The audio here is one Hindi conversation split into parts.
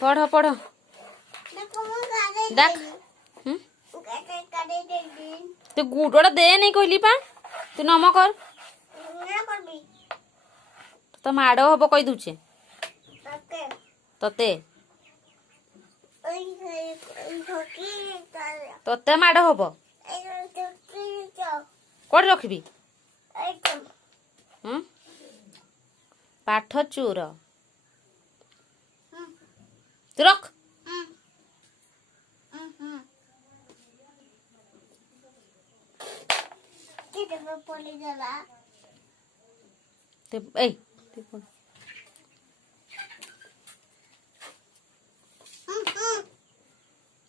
पढ़ पढ़ देख तू गुड़ोटा दे नहीं कहली पा तू नम कर तो माड़ हम कही दूचे तते तते माड़ हम कौन रखी पाठ चूर तू रख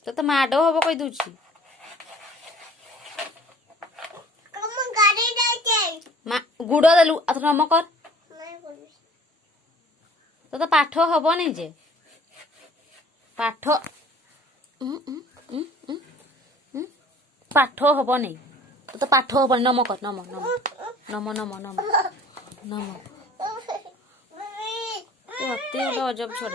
तो माड़ हम कही दूची गुड़ देलु आ नम कर तो पाठ हम नहीं जे पाठ पाठ हम नहीं तो पाठ हम नम कर नम नम नम नम नम नम अति अजब छोड़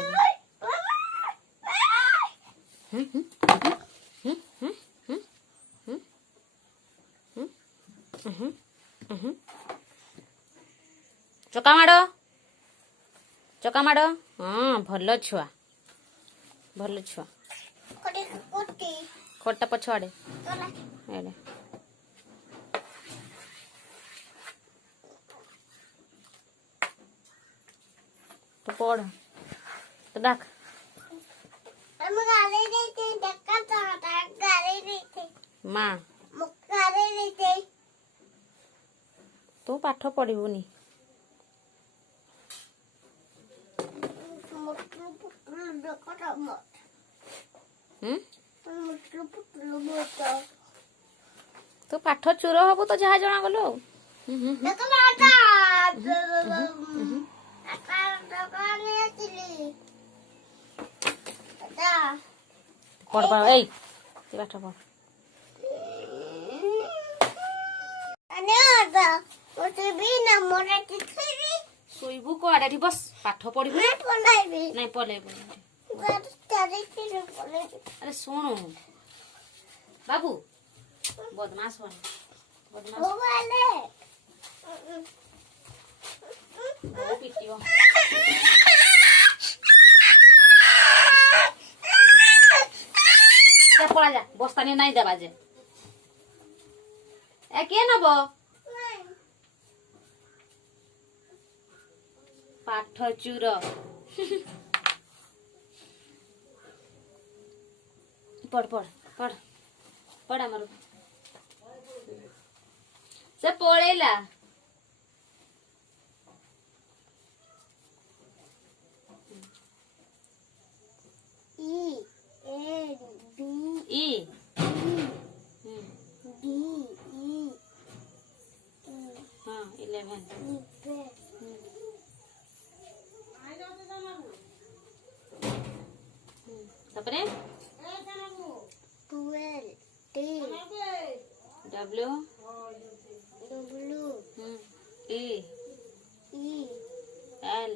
चका माड़ हाँ भल छुआ खटा पछाड़े तो पढ़ तो डाक माँ तू पाठ पढ़ुनी तू पाठ चूर हबु तो जहा जना गलो पढ़ पढ़ ए पाठ पढ़ सोइबु कड़े बस पाठ पढ़ू नहीं पढ़े अरे सुनो बाबू बदमाश पिटियो पड़ा जा बस्तानी नहीं देवा जे ए नब पाठ चूर पढ़ पढ़ पढ़ पढ़ आमर से पढ़ेला हाँ 11 तापरे 12 W E L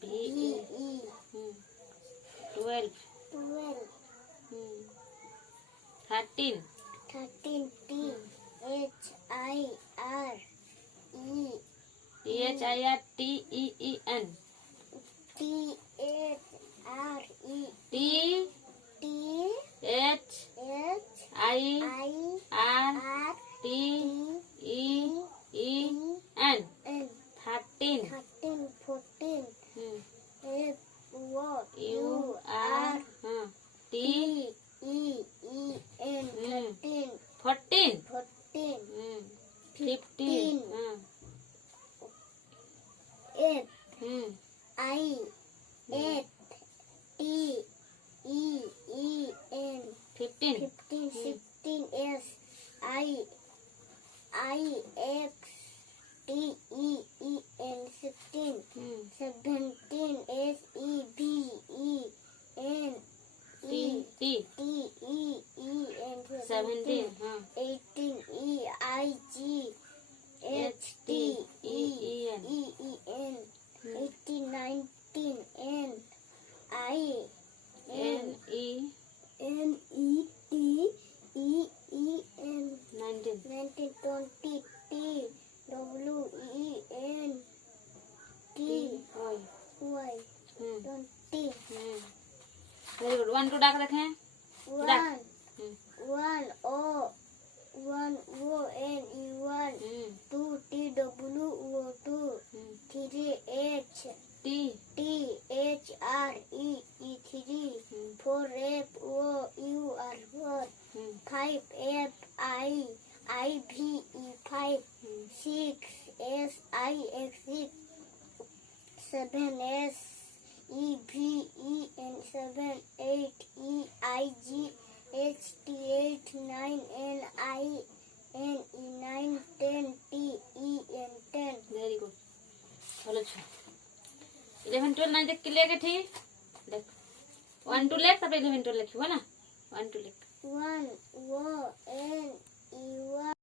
B E 12 13 T H I R T E E N T H I R T E E N 13 14 F U R T E E N 14 15 F I F T E E N 15 16 S I X T E E N 16 17 S E B E N E T E E N 17 18 E I G H T E E N 18 19 N 1 2 डाक देखें। डाक। 1 O N E 1, 2 T W O 2, 3 H T H R E E 3, 4 F O U R 4, 5 F I V E 5, 6 S I X 6, 7 S E V E N 7, 8 E I G H T 8, 9 N I N E 9, 10 T E N 10। Very good. चलो अच्छा 11 12 नहीं देख के लेके ठीक देख 1 2 लेख तब 11 12 लिखियो ना 1 2 लिख 1 O N E 1